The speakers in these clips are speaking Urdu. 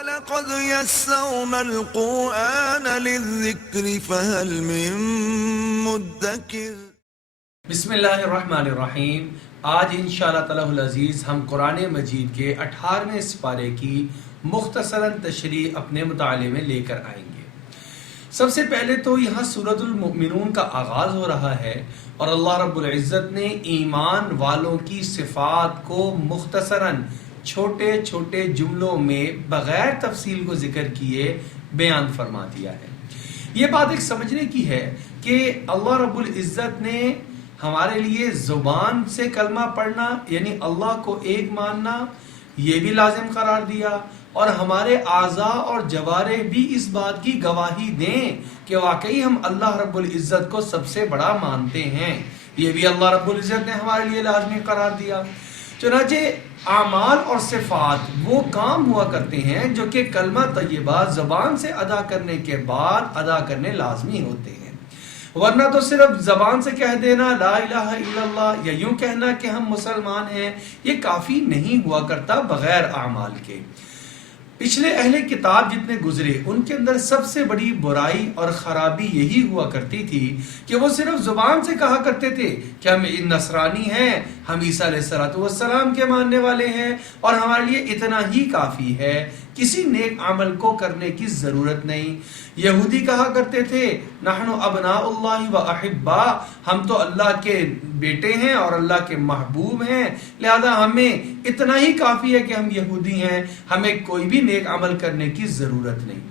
وَلَقَدْ يَسَّرْنَا الْقُرْآنَ لِلذِّكْرِ فَهَلْ مِن مُّدَّكِرٍ۔ بسم اللہ الرحمن الرحیم۔ آج انشاءاللہ تعالی العزیز ہم قرآن مجید کے 18ویں سپارے کی مختصراً تشریح اپنے مطالعے میں لے کر آئیں گے۔ سب سے پہلے تو یہاں سورۃ المؤمنون کا آغاز ہو رہا ہے اور اللہ رب العزت نے ایمان والوں کی صفات کو مختصراً چھوٹے چھوٹے جملوں میں بغیر تفصیل کو ذکر کیے بیان فرما دیا ہے۔ یہ بات ایک سمجھنے کی ہے کہ اللہ رب العزت نے ہمارے لیے زبان سے کلمہ پڑھنا یعنی اللہ کو ایک ماننا یہ بھی لازم قرار دیا، اور ہمارے اعضاء اور جوارح بھی اس بات کی گواہی دیں کہ واقعی ہم اللہ رب العزت کو سب سے بڑا مانتے ہیں، یہ بھی اللہ رب العزت نے ہمارے لیے لازمی قرار دیا۔ چنانچہ اعمال اور صفات وہ کام ہوا کرتے ہیں جو کہ کلمہ طیبہ زبان سے ادا کرنے کے بعد ادا کرنے لازمی ہوتے ہیں، ورنہ تو صرف زبان سے کہہ دینا لا الہ الا اللہ یا یوں کہنا کہ ہم مسلمان ہیں یہ کافی نہیں ہوا کرتا بغیر اعمال کے۔ پچھلے اہل کتاب جتنے گزرے ان کے اندر سب سے بڑی برائی اور خرابی یہی ہوا کرتی تھی کہ وہ صرف زبان سے کہا کرتے تھے کہ ہم نصرانی ہیں، ہم عیسیٰ علیہ السلام کے ماننے والے ہیں اور ہمارے لیے اتنا ہی کافی ہے، کسی نیک عمل کو کرنے کی ضرورت نہیں۔ یہودی کہا کرتے تھے نحن ابناء اللہ و احباء، ہم تو اللہ کے بیٹے ہیں اور اللہ کے محبوب ہیں، لہذا ہمیں اتنا ہی کافی ہے کہ ہم یہودی ہیں، ہمیں کوئی بھی نیک عمل کرنے کی ضرورت نہیں۔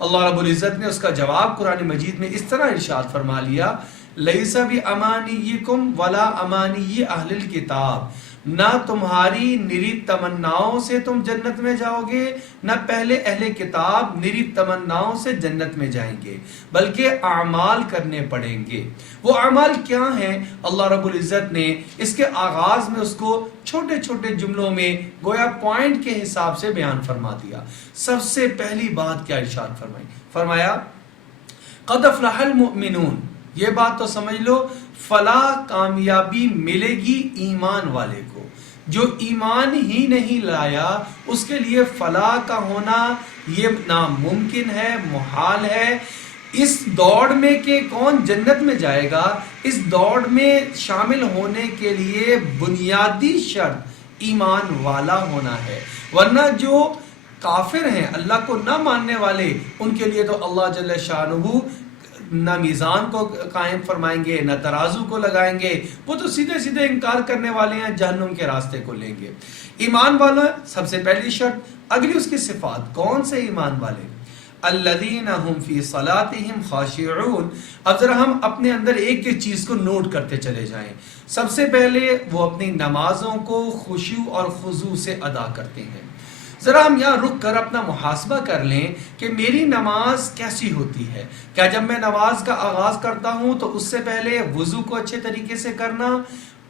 اللہ رب العزت نے اس کا جواب قرآن مجید میں اس طرح ارشاد فرما لیا لیس بامانیکم ولا امانی اہل الکتاب، نہ تمہاری نری تمناؤں سے تم جنت میں جاؤ گے، نہ پہلے اہل کتاب نری تمناؤں سے جنت میں جائیں گے، بلکہ اعمال کرنے پڑیں گے۔ وہ اعمال کیا ہیں؟ اللہ رب العزت نے اس کے آغاز میں اس کو چھوٹے چھوٹے جملوں میں گویا پوائنٹ کے حساب سے بیان فرما دیا۔ سب سے پہلی بات کیا ارشاد فرمائی؟ فرمایا قد افلح المؤمنون، یہ بات تو سمجھ لو فلاح کامیابی ملے گی ایمان والے کو، جو ایمان ہی نہیں لایا اس کے لیے فلاح کا ہونا یہ ناممکن ہے، محال ہے۔ اس دوڑ میں کہ کون جنت میں جائے گا، اس دوڑ میں شامل ہونے کے لیے بنیادی شرط ایمان والا ہونا ہے، ورنہ جو کافر ہیں اللہ کو نہ ماننے والے ان کے لیے تو اللہ جل شانہ نہ میزان کو قائم فرمائیں گے نہ ترازو کو لگائیں گے، وہ تو سیدھے سیدھے انکار کرنے والے ہیں، جہنم کے راستے کو لیں گے۔ ایمان والا سب سے پہلی شرط، اگلی اس کی صفات، کون سے ایمان والے؟ الذین هم فی صلاتهم خاشعون۔ اب ذرا ہم اپنے اندر ایک ایک چیز کو نوٹ کرتے چلے جائیں۔ سب سے پہلے وہ اپنی نمازوں کو خشوع اور خضوع سے ادا کرتے ہیں۔ ذرا ہم یہاں رک کر اپنا محاسبہ کر لیں کہ میری نماز کیسی ہوتی ہے۔ کیا جب میں نماز کا آغاز کرتا ہوں تو اس سے پہلے وضو کو اچھے طریقے سے کرنا،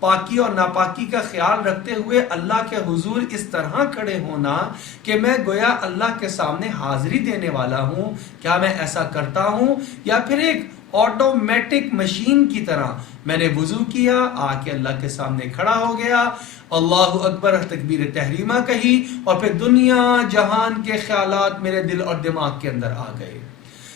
پاکی اور ناپاکی کا خیال رکھتے ہوئے اللہ کے حضور اس طرح کھڑے ہونا کہ میں گویا اللہ کے سامنے حاضری دینے والا ہوں، کیا میں ایسا کرتا ہوں؟ یا پھر ایک آٹومیٹک مشین کی طرح میں نے وضو کیا، آ کے اللہ کے سامنے کھڑا ہو گیا، اللہ اکبر تکبیر تحریمہ کہی اور پھر دنیا جہان کے خیالات میرے دل اور دماغ کے اندر آ گئے،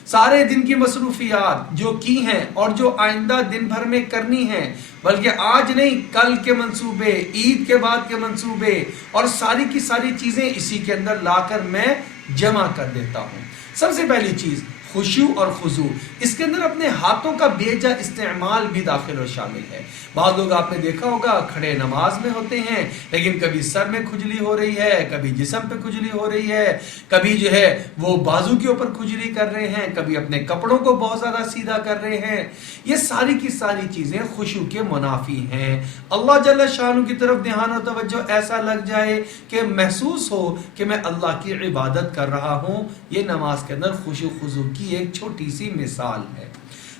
سارے دن کی مصروفیات جو کی ہیں اور جو آئندہ دن بھر میں کرنی ہیں، بلکہ آج نہیں کل کے منصوبے، عید کے بعد کے منصوبے اور ساری کی ساری چیزیں اسی کے اندر لا کر میں جمع کر دیتا ہوں۔ سب سے پہلی چیز خشوع اور خضوع، اس کے اندر اپنے ہاتھوں کا بیجا استعمال بھی داخل اور شامل ہے۔ بعض لوگ آپ نے دیکھا ہوگا کھڑے نماز میں ہوتے ہیں لیکن کبھی سر میں کھجلی ہو رہی ہے، کبھی جسم پہ کھجلی ہو رہی ہے، کبھی جو ہے وہ بازو کے اوپر کھجلی کر رہے ہیں، کبھی اپنے کپڑوں کو بہت زیادہ سیدھا کر رہے ہیں۔ یہ ساری کی ساری چیزیں خشوع کے منافی ہیں۔ اللہ جل شانہ کی طرف دھیان و توجہ ایسا لگ جائے کہ محسوس ہو کہ میں اللہ کی عبادت کر رہا ہوں، یہ نماز کے اندر خشوع خضوع کی ایک چھوٹی سی مثال ہے۔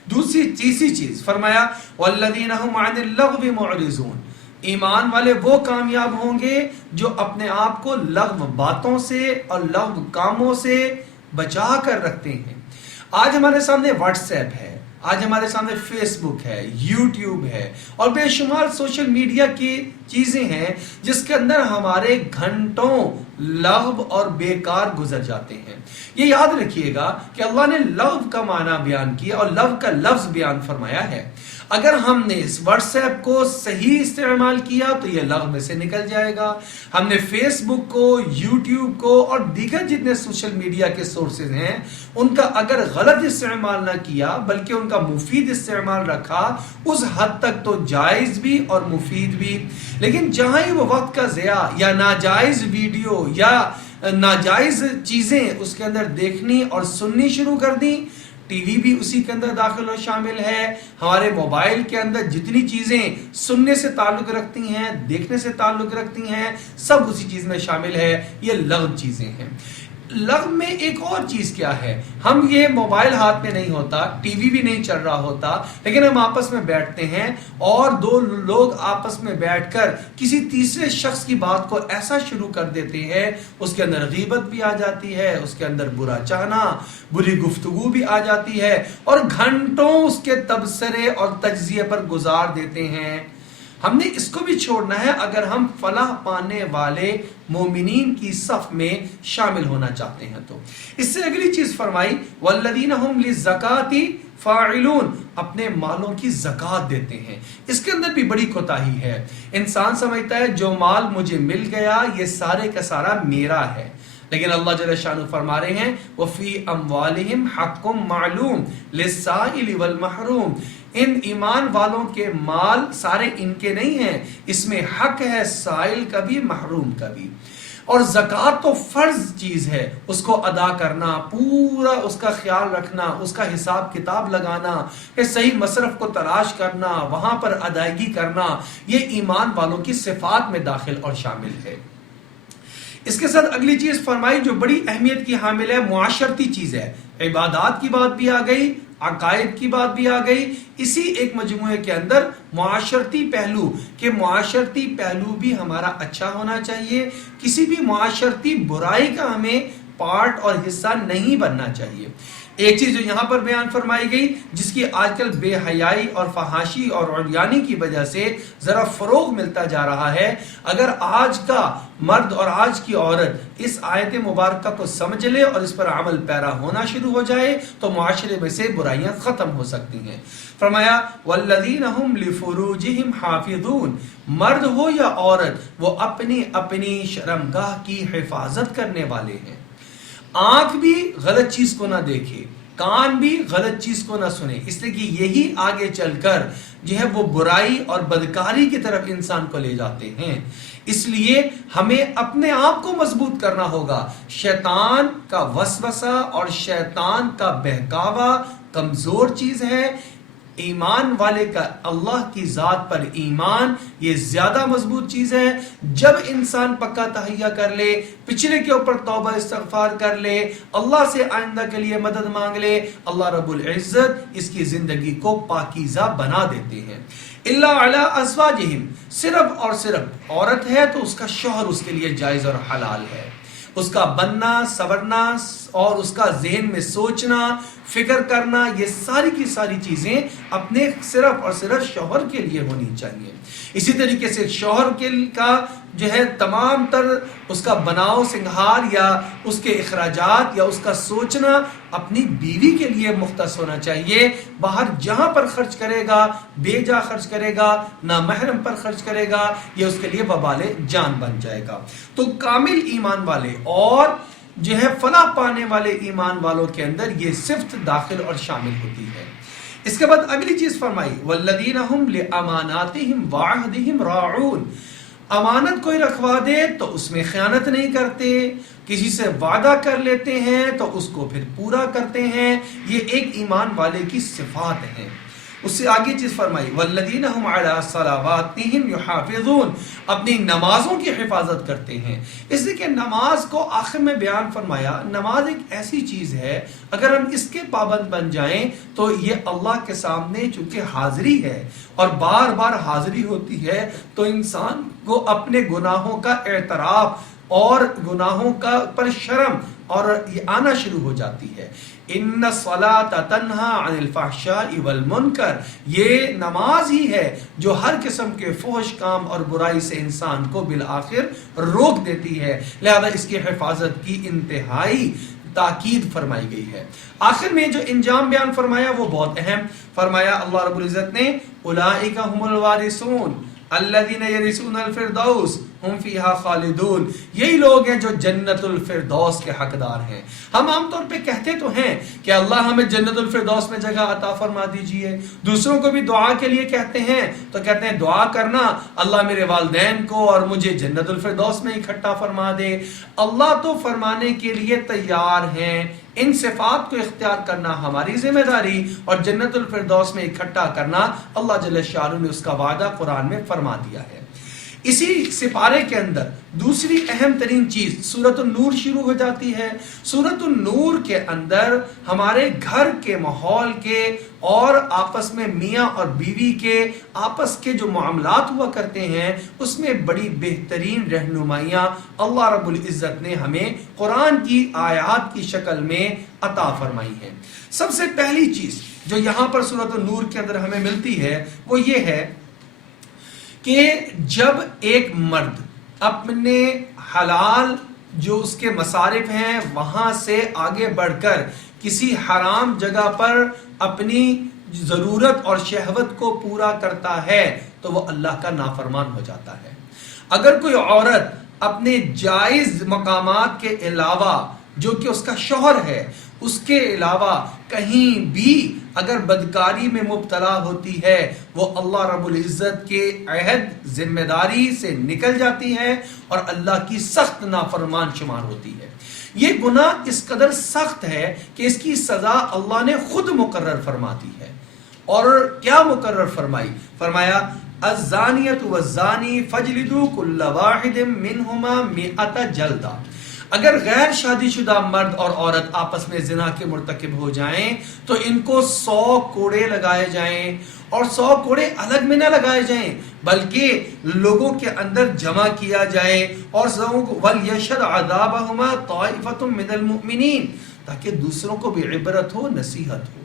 تیسری چیز فرمایا والذین هم عن اللغو معرضون، ایمان والے وہ کامیاب ہوں گے جو اپنے آپ کو لغو باتوں سے اور لغو کاموں سے بچا کر رکھتے ہیں۔ آج ہمارے سامنے واٹس ایپ ہے، آج ہمارے سامنے فیس بک ہے، یوٹیوب ہے اور بے شمار سوشل میڈیا کی چیزیں ہیں جس کے اندر ہمارے گھنٹوں لغو اور بیکار گزر جاتے ہیں۔ یہ یاد رکھیے گا کہ اللہ نے لغو کا معنی بیان کیا اور لغو کا لفظ بیان فرمایا ہے۔ اگر ہم نے اس واٹس ایپ کو صحیح استعمال کیا تو یہ لغو میں سے نکل جائے گا۔ ہم نے فیس بک کو، یوٹیوب کو اور دیگر جتنے سوشل میڈیا کے سورسز ہیں ان کا اگر غلط استعمال نہ کیا بلکہ ان کا مفید استعمال رکھا، اس حد تک تو جائز بھی اور مفید بھی۔ لیکن جہاں ہی وہ وقت کا ضیاع یا ناجائز ویڈیو یا ناجائز چیزیں اس کے اندر دیکھنی اور سننی شروع کر دیں، ٹی وی بھی اسی کے اندر داخل اور شامل ہے، ہمارے موبائل کے اندر جتنی چیزیں سننے سے تعلق رکھتی ہیں، دیکھنے سے تعلق رکھتی ہیں، سب اسی چیز میں شامل ہے۔ یہ لغو چیزیں ہیں۔ لغو میں ایک اور چیز کیا ہے، ہم یہ موبائل ہاتھ میں نہیں ہوتا، ٹی وی بھی نہیں چل رہا ہوتا، لیکن ہم آپس میں بیٹھتے ہیں اور دو لوگ آپس میں بیٹھ کر کسی تیسرے شخص کی بات کو ایسا شروع کر دیتے ہیں، اس کے اندر غیبت بھی آ جاتی ہے، اس کے اندر برا چاہنا، بری گفتگو بھی آ جاتی ہے اور گھنٹوں اس کے تبصرے اور تجزیے پر گزار دیتے ہیں۔ ہم نے اس کو بھی چھوڑنا ہے اگر ہم فلاح پانے والے مومنین کی صف میں شامل ہونا چاہتے ہیں تو۔ اس سے اگلی چیز فرمائی والذین هم للزکاۃ فاعلون، اپنے مالوں کی زکوٰۃ دیتے ہیں۔ اس کے اندر بھی بڑی کوتاہی ہے۔ انسان سمجھتا ہے جو مال مجھے مل گیا یہ سارے کا سارا میرا ہے، لیکن اللہ جل شانہ فرما رہے ہیں وفی اموالہم حق معلوم للسائل والمحروم، ان ایمان والوں کے مال سارے ان کے نہیں ہیں، اس میں حق ہے سائل کا بھی محروم کا بھی۔ اور زکوٰۃ تو فرض چیز ہے، اس کو ادا کرنا، پورا اس کا خیال رکھنا، اس کا حساب کتاب لگانا، پھر صحیح مصرف کو تلاش کرنا، وہاں پر ادائیگی کرنا، یہ ایمان والوں کی صفات میں داخل اور شامل ہے۔ اس کے ساتھ اگلی چیز فرمائی جو بڑی اہمیت کی حامل ہے، معاشرتی چیز ہے۔ عبادات کی بات بھی آ گئی، عقائد کی بات بھی آ گئی، اسی ایک مجموعے کے اندر معاشرتی پہلو، کہ معاشرتی پہلو بھی ہمارا اچھا ہونا چاہیے، کسی بھی معاشرتی برائی کا ہمیں پارٹ اور حصہ نہیں بننا چاہیے۔ ایک چیز جو یہاں پر بیان فرمائی گئی جس کی آج کل بے حیائی اور فحاشی اور عریانی کی وجہ سے ذرا فروغ ملتا جا رہا ہے، اگر آج کا مرد اور آج کی عورت اس آیت مبارکہ کو سمجھ لے اور اس پر عمل پیرا ہونا شروع ہو جائے تو معاشرے میں سے برائیاں ختم ہو سکتی ہیں۔ فرمایا والذین هم لفروجہم حافظون، مرد ہو یا عورت وہ اپنی اپنی شرمگاہ کی حفاظت کرنے والے ہیں۔ آنکھ بھی غلط چیز کو نہ دیکھے، کان بھی غلط چیز کو نہ سنے، اس لیے کہ یہی آگے چل کر جو ہے وہ برائی اور بدکاری کی طرف انسان کو لے جاتے ہیں۔ اس لیے ہمیں اپنے آپ کو مضبوط کرنا ہوگا۔ شیطان کا وسوسہ اور شیطان کا بہکاوا کمزور چیز ہے، ایمان والے کا اللہ کی ذات پر ایمان یہ زیادہ مضبوط چیز ہے۔ جب انسان پکا تہیہ کر لے، پچھلے کے اوپر توبہ استغفار کر لے، اللہ سے آئندہ کے لیے مدد مانگ لے، اللہ رب العزت اس کی زندگی کو پاکیزہ بنا دیتے ہیں۔ الا علی ازواجہم، صرف اور صرف عورت ہے تو اس کا شوہر اس کے لیے جائز اور حلال ہے، اس کا بننا، سورنا اور اس کا ذہن میں سوچنا، فکر کرنا، یہ ساری کی ساری چیزیں اپنے صرف اور صرف شوہر کے لیے ہونی چاہیے۔ اسی طریقے سے شوہر کا جو ہے تمام تر اس کا بناؤ سنگھار یا اس کے اخراجات یا اس کا سوچنا اپنی بیوی کے لیے مختص ہونا چاہیے۔ باہر جہاں پر خرچ کرے گا، بے جا خرچ کرے گا، نامحرم پر خرچ کرے گا، یہ اس کے لیے وبال جان بن جائے گا۔ تو کامل ایمان والے اور جو ہے فلاح پانے والے ایمان والوں کے اندر یہ صفت داخل اور شامل ہوتی ہے۔ اس کے بعد اگلی چیز فرمائی والذین هم لاماناتہم وعہدہم راعون، امانت کوئی رکھوا دے تو اس میں خیانت نہیں کرتے، کسی سے وعدہ کر لیتے ہیں تو اس کو پھر پورا کرتے ہیں، یہ ایک ایمان والے کی صفات ہیں۔ اس سے آگے چیز فرمائی والذین هم علی صلواتہم یحافظون، اپنی نمازوں کی حفاظت کرتے ہیں۔ اس لیے کہ نماز کو آخر میں بیان فرمایا، نماز ایک ایسی چیز ہے اگر ہم اس کے پابند بن جائیں تو یہ اللہ کے سامنے چونکہ حاضری ہے اور بار بار حاضری ہوتی ہے تو انسان کو اپنے گناہوں کا اعتراف اور گناہوں کا پر شرم اور یہ آنا شروع ہو جاتی ہے. ان الصلاۃ تنہا عن الفحشاء والمنکر، یہ نماز ہی ہے جو ہر قسم کے فحش کام اور برائی سے انسان کو بالآخر روک دیتی ہے. لہذا اس کی حفاظت کی انتہائی تاکید فرمائی گئی ہے. آخر میں جو انجام بیان فرمایا وہ بہت اہم فرمایا. اللہ رب العزت نے اولئک هم الوارثون الذین یرثون الفردوس ہم فیہا خالدون، یہی لوگ ہیں جو جنت الفردوس کے حقدار ہیں. ہم عام طور پہ کہتے تو ہیں کہ اللہ ہمیں جنت الفردوس میں جگہ عطا فرما دیجئے، دوسروں کو بھی دعا کے لیے کہتے ہیں تو کہتے ہیں دعا کرنا اللہ میرے والدین کو اور مجھے جنت الفردوس میں اکٹھا فرما دے. اللہ تو فرمانے کے لیے تیار ہیں، ان صفات کو اختیار کرنا ہماری ذمہ داری، اور جنت الفردوس میں اکٹھا کرنا اللہ جل شانہ نے اس کا وعدہ قرآن میں فرما دیا ہے. اسی سپارے کے اندر دوسری اہم ترین چیز سورۃ النور شروع ہو جاتی ہے. سورۃ النور کے اندر ہمارے گھر کے ماحول کے اور آپس میں میاں اور بیوی کے آپس کے جو معاملات ہوا کرتے ہیں اس میں بڑی بہترین رہنمائیاں اللہ رب العزت نے ہمیں قرآن کی آیات کی شکل میں عطا فرمائی ہیں. سب سے پہلی چیز جو یہاں پر سورۃ النور کے اندر ہمیں ملتی ہے وہ یہ ہے کہ جب ایک مرد اپنے حلال جو اس کے مصارف ہیں وہاں سے آگے بڑھ کر کسی حرام جگہ پر اپنی ضرورت اور شہوت کو پورا کرتا ہے تو وہ اللہ کا نافرمان ہو جاتا ہے. اگر کوئی عورت اپنے جائز مقامات کے علاوہ جو کہ اس کا شوہر ہے اس کے علاوہ کہیں بھی اگر بدکاری میں مبتلا ہوتی ہے وہ اللہ رب العزت کے عہد ذمہ داری سے نکل جاتی ہے اور اللہ کی سخت نافرمان شمار ہوتی ہے. یہ گناہ اس قدر سخت ہے کہ اس کی سزا اللہ نے خود مقرر فرما دی ہے. اور کیا مقرر فرمائی؟ فرمایا الزانیۃ والزانی فاجلدوا کل واحد منہما 100 جلدہ. اگر غیر شادی شدہ مرد اور عورت آپس میں زنا کے مرتکب ہو جائیں تو ان کو 100 کوڑے لگائے جائیں، اور 100 کوڑے الگ میں نہ لگائے جائیں بلکہ لوگوں کے اندر جمع کیا جائے. اور وَلْيَشْهَدْ عَذَابَهُمَا طَائِفَةٌ مِّنَ الْمُؤْمِنِينَ، تاکہ دوسروں کو بھی عبرت ہو، نصیحت ہو.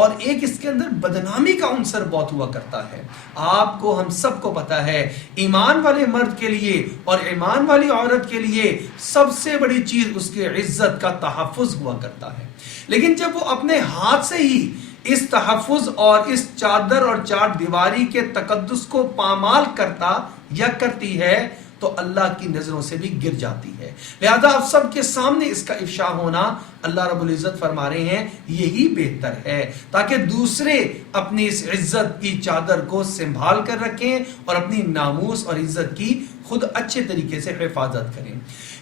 اور ایک اس کے اندر بدنامی کا عنصر بہت ہوا کرتا ہے. آپ کو ہم سب کو پتا ہے ایمان والے مرد کے لیے اور ایمان والی عورت کے لیے سب سے بڑی چیز اس کی عزت کا تحفظ ہوا کرتا ہے. لیکن جب وہ اپنے ہاتھ سے ہی اس تحفظ اور اس چادر اور چار دیواری کے تقدس کو پامال کرتا یا کرتی ہے تو اللہ کی نظروں سے بھی گر جاتی ہے. لہذا آپ سب کے سامنے اس کا افشا ہونا اللہ رب العزت فرما رہے ہیں یہی بہتر ہے تاکہ دوسرے اپنی اس عزت کی چادر کو سنبھال کر رکھیں اور اپنی ناموس اور عزت کی خود اچھے طریقے سے حفاظت کریں.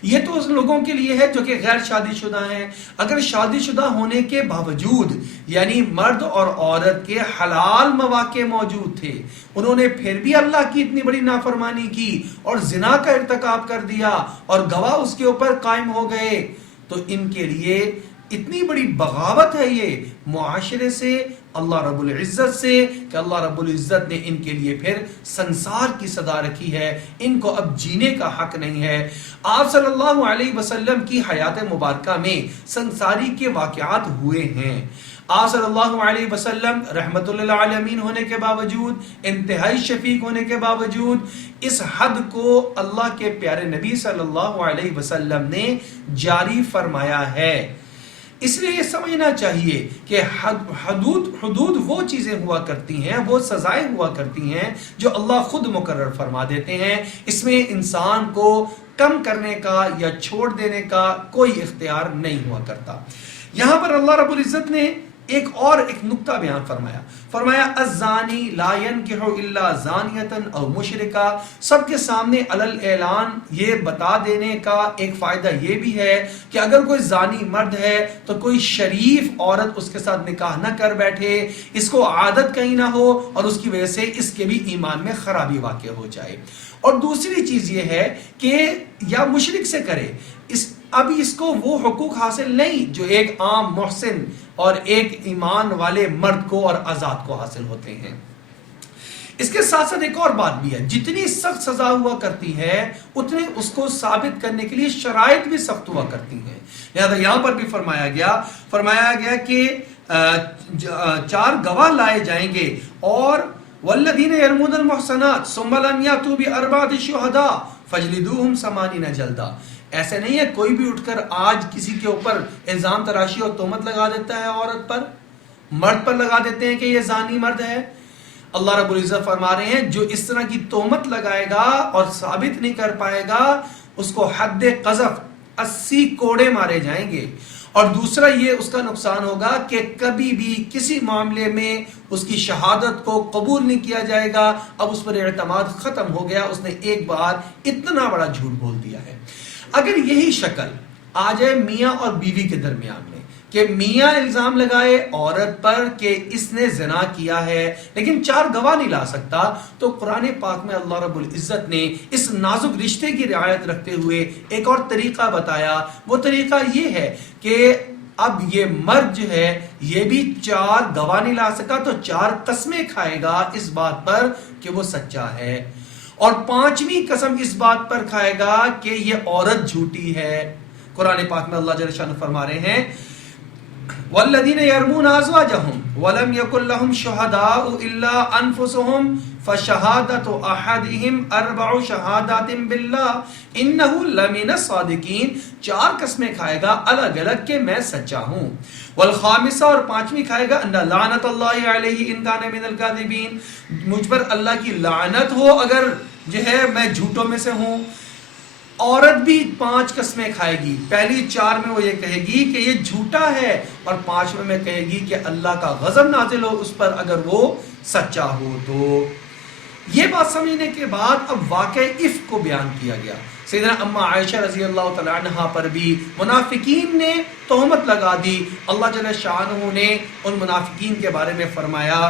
یہ تو اس لوگوں کے لیے ہے جو کہ غیر شادی شدہ ہیں. اگر شادی شدہ ہونے کے باوجود یعنی مرد اور عورت کے حلال مواقع موجود تھے، انہوں نے پھر بھی اللہ کی اتنی بڑی نافرمانی کی اور زنا کا ارتکاب کر دیا اور گواہ اس کے اوپر قائم ہو گئے، تو ان کے لیے اتنی بڑی بغاوت ہے یہ معاشرے سے، اللہ رب العزت سے، کہ اللہ رب العزت نے ان کے لیے پھر سنسار کی سزا رکھی ہے. ان کو اب جینے کا حق نہیں ہے. آپ صلی اللہ علیہ وسلم کی حیات مبارکہ میں سنساری کے واقعات ہوئے ہیں. آپ صلی اللہ علیہ وسلم رحمت للعالمین ہونے کے باوجود، انتہائی شفیق ہونے کے باوجود، اس حد کو اللہ کے پیارے نبی صلی اللہ علیہ وسلم نے جاری فرمایا ہے. اس لیے یہ سمجھنا چاہیے کہ حدود وہ چیزیں ہوا کرتی ہیں، وہ سزائیں ہوا کرتی ہیں جو اللہ خود مقرر فرما دیتے ہیں. اس میں انسان کو کم کرنے کا یا چھوڑ دینے کا کوئی اختیار نہیں ہوا کرتا. یہاں پر اللہ رب العزت نے ایک نقطہ بیان فرمایا الزانی لا ينكح الا زانیة او مشرکہ. سب کے سامنے علل اعلان یہ بتا دینے کا ایک فائدہ یہ بھی ہے کہ اگر کوئی زانی مرد ہے تو کوئی شریف عورت اس کے ساتھ نکاح نہ کر بیٹھے، اس کو عادت کہیں نہ ہو اور اس کی وجہ سے اس کے بھی ایمان میں خرابی واقع ہو جائے. اور دوسری چیز یہ ہے کہ یا مشرک سے کرے، اب اس کو وہ حقوق حاصل نہیں جو ایک عام محسن اور ایک ایمان والے مرد کو اور آزاد کو حاصل ہوتے ہیں. اس کے ساتھ ساتھ ایک اور بات بھی ہے، جتنی سخت سزا ہوا کرتی ہے اتنے اس کو ثابت کرنے کے لیے شرائط بھی سخت ہوا کرتی ہیں. لہذا یہاں پر بھی فرمایا گیا کہ 4 گواہ لائے جائیں گے، اور والذین یرمون المحصنات ثم لم یاتوا باربعۃ شہداء فاجلدوہم 80 جلدہ. ایسے نہیں ہے کوئی بھی اٹھ کر آج کسی کے اوپر الزام تراشی اور تہمت لگا دیتا ہے، عورت پر، مرد پر لگا دیتے ہیں کہ یہ زانی مرد ہے. اللہ رب العزت فرما رہے ہیں جو اس طرح کی تہمت لگائے گا اور ثابت نہیں کر پائے گا اس کو حد قذف 80 کوڑے مارے جائیں گے. اور دوسرا یہ اس کا نقصان ہوگا کہ کبھی بھی کسی معاملے میں اس کی شہادت کو قبول نہیں کیا جائے گا. اب اس پر اعتماد ختم ہو گیا، اس نے ایک بار اتنا بڑا جھوٹ بول دیا ہے. اگر یہی شکل آ جائے میاں اور بیوی کے درمیان میں کہ میاں الزام لگائے عورت پر کہ اس نے زنا کیا ہے لیکن 4 گواہ نہیں لا سکتا، تو قرآن پاک میں اللہ رب العزت نے اس نازک رشتے کی رعایت رکھتے ہوئے ایک اور طریقہ بتایا. وہ طریقہ یہ ہے کہ اب یہ مرد جو ہے یہ بھی 4 گواہ نہیں لا سکا تو 4 قسمیں کھائے گا اس بات پر کہ وہ سچا ہے، اور 5ویں قسم اس بات پر کھائے گا کہ یہ عورت جھوٹی ہے. قرآن پاک میں اللہ جل شانہ فرما رہے ہیں والذین یرمون ازواجہم ولم یکن لہم شہداء الا انفسہم فشہادۃ احدہم 4 شہادات باللہ انہ لمن الصادقین. 4 قسمیں کھائے گا الگ الگ کہ میں سچا ہوں. والخامسہ، اور 5ویں کھائے گا ان لعنت اللہ علیہ ان کان من الکاذبین، مجھ پر اللہ کی لعنت ہو اگر جو ہے میں جھوٹوں میں سے ہوں. عورت بھی 5 قسمیں کھائے گی. پہلی 4 میں وہ یہ کہے گی کہ یہ جھوٹا ہے، اور 5ویں میں کہے گی کہ اللہ کا غضب نازل ہو اس پر اگر وہ سچا ہو. تو یہ بات سمجھنے کے بعد اب واقع افک کو بیان کیا گیا. سیدنا اما عائشہ رضی اللہ تعالی عنہا پر بھی منافقین نے تہمت لگا دی. اللہ جل شانہ نے ان منافقین کے بارے میں فرمایا،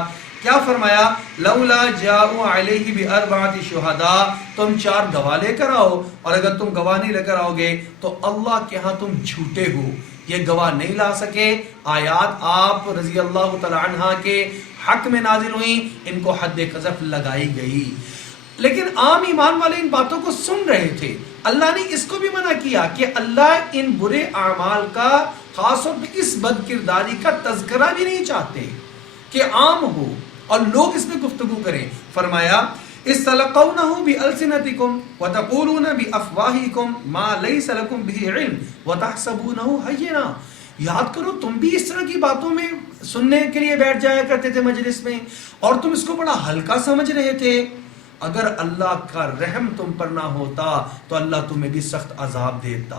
کیا فرمایا؟ لولا جاءوا علیہ باربعۃ شہداء، تم 4 گواہ لے کر آؤ، اور اگر تم گواہ نہیں لے کر آؤ گے تو اللہ کے ہاں تم جھوٹے ہو. یہ گواہ نہیں لا سکے. آیات آپ رضی اللہ تعالی عنہ کے حق میں نازل ہوئیں، ان کو حد قذف لگائی گئی. لیکن عام ایمان والے ان باتوں کو سن رہے تھے. اللہ نے اس کو بھی منع کیا کہ اللہ ان برے اعمال کا، خاص طور پہ اس بد کرداری کا تذکرہ بھی نہیں چاہتے کہ عام ہو اور لوگ اس میں گفتگو کریں. فرمایا استلقونه بألسنتكم وتقولون بأفواهكم ما ليس لكم به علم وتحسبونه هينا. یاد کرو تم بھی اس طرح کی باتوں میں سننے کے لیے بیٹھ جایا کرتے تھے مجلس میں، اور تم اس کو بڑا ہلکا سمجھ رہے تھے. اگر اللہ کا رحم تم پر نہ ہوتا تو اللہ تمہیں بھی سخت عذاب دیتا.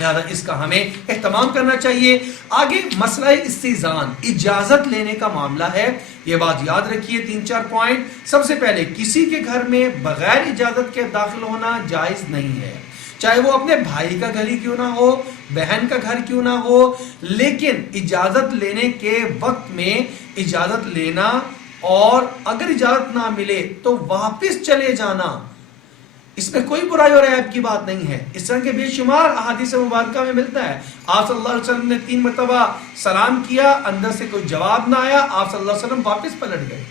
لہذا اس کا ہمیں اہتمام کرنا چاہیے. آگے مسئلہ استئذان، اجازت لینے کا معاملہ ہے. یہ بات یاد رکھیے، 3-4 پوائنٹ. سب سے پہلے کسی کے گھر میں بغیر اجازت کے داخل ہونا جائز نہیں ہے، چاہے وہ اپنے بھائی کا گھر ہی کیوں نہ ہو، بہن کا گھر کیوں نہ ہو. لیکن اجازت لینے کے وقت میں اجازت لینا، اور اگر اجازت نہ ملے تو واپس چلے جانا، اس میں کوئی برائی اور عیب کی بات نہیں ہے. اس طرح کے بے شمار احادیث مبارکہ میں ملتا ہے. آپ صلی اللہ علیہ وسلم نے 3 مرتبہ سلام کیا، اندر سے کوئی جواب نہ آیا، آپ صلی اللہ علیہ وسلم واپس پلٹ گئے.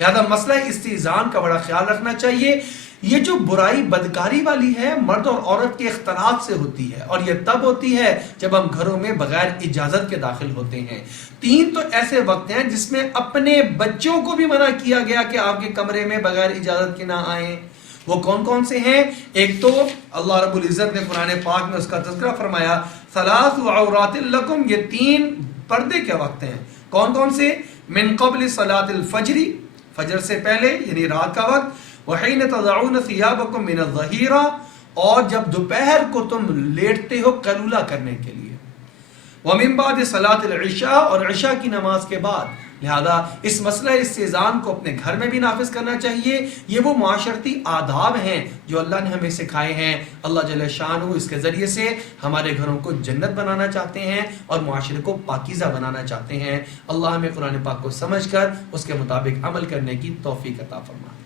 لہذا مسئلہ استئذان کا بڑا خیال رکھنا چاہیے. یہ جو برائی بدکاری والی ہے مرد اور عورت کے اختلاط سے ہوتی ہے، اور یہ تب ہوتی ہے جب ہم گھروں میں بغیر اجازت کے داخل ہوتے ہیں. 3 تو ایسے وقت ہیں جس میں اپنے بچوں کو بھی منع کیا گیا کہ آپ کے کمرے میں بغیر اجازت کے نہ آئیں. وہ کون کون سے ہیں؟ ایک تو اللہ رب العزت نے قرآن پاک میں اس کا تذکرہ فرمایا، ثلاث عورات لکم، یہ 3 پردے کے وقت ہیں. کون کون سے؟ من قبل صلاۃ الفجر، فجر سے پہلے یعنی رات کا وقت، وحین تضعون ثیابکم من الظہیرہ، اور جب دوپہر کو تم لیٹتے ہو قیلولہ کرنے کے لیے، ومن بعد صلاۃ العشاء، اور عشاء کی نماز کے بعد. لہذا اس مسئلہ استئذان کو اپنے گھر میں بھی نافذ کرنا چاہیے. یہ وہ معاشرتی آداب ہیں جو اللہ نے ہمیں سکھائے ہیں. اللہ جل شانہ اس کے ذریعے سے ہمارے گھروں کو جنت بنانا چاہتے ہیں اور معاشرے کو پاکیزہ بنانا چاہتے ہیں. اللہ ہمیں قرآن پاک کو سمجھ کر اس کے مطابق عمل کرنے کی توفیق عطا فرمائے.